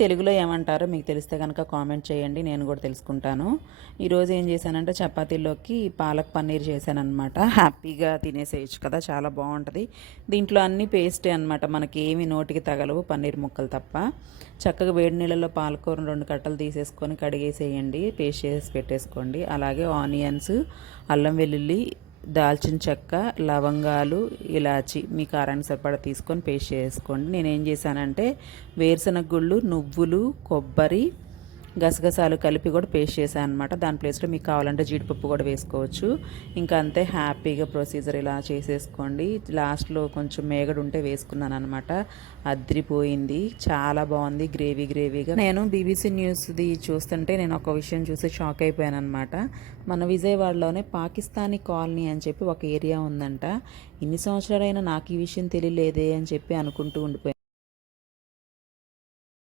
తెలుగులో ఏమంటారో మీకు తెలిస్తే కనుక కామెంట్ చేయండి, నేను కూడా తెలుసుకుంటాను. ఈరోజు ఏం చేశానంటే చపాతీలోకి పాలక్ పన్నీర్ చేశానమాట. హ్యాపీగా తినేసేయచ్చు కదా, చాలా బాగుంటుంది. దీంట్లో అన్ని పేస్టే అనమాట, మనకి ఏమి నోటికి తగలవు పన్నీర్ ముక్కలు తప్ప. చక్కగా వేడి నీళ్ళలో పాలకూరను 2 కట్టలు తీసేసుకొని కడిగేసేయండి, పేస్ట్ చేసి పెట్టేసుకోండి. అలాగే ఆనియన్స్, అల్లం వెల్లుల్లి, దాల్చిన చెక్క, లవంగాలు, ఇలాచి మీ కారానికి సరిపడా తీసుకొని పేస్ట్ చేసుకోండి. నేనేం చేశానంటే వేరుశనగ గుళ్ళు, నువ్వులు, కొబ్బరి, గసగసాలు కలిపి కూడా పేస్ట్ చేశాను అనమాట. దాని ప్లేస్లో మీకు కావాలంటే జీడిపప్పు కూడా వేసుకోవచ్చు. ఇంకా అంతే, హ్యాపీగా ప్రొసీజర్ ఇలా చేసేసుకోండి. లాస్ట్లో కొంచెం మేగడు ఉంటే వేసుకున్నాను అనమాట. అద్రిపోయింది, చాలా బాగుంది, గ్రేవీగా. నేను బీబీసీ న్యూస్ది చూస్తుంటే నేను ఒక విషయం చూసి షాక్ అయిపోయాను అనమాట. మన విజయవాడలోనే పాకిస్తానీ కాలనీ అని చెప్పి ఒక ఏరియా ఉందంట. ఇన్ని సంవత్సరాలైనా నాకు ఈ విషయం తెలియలేదే అని చెప్పి అనుకుంటూ ఉండిపోయాను.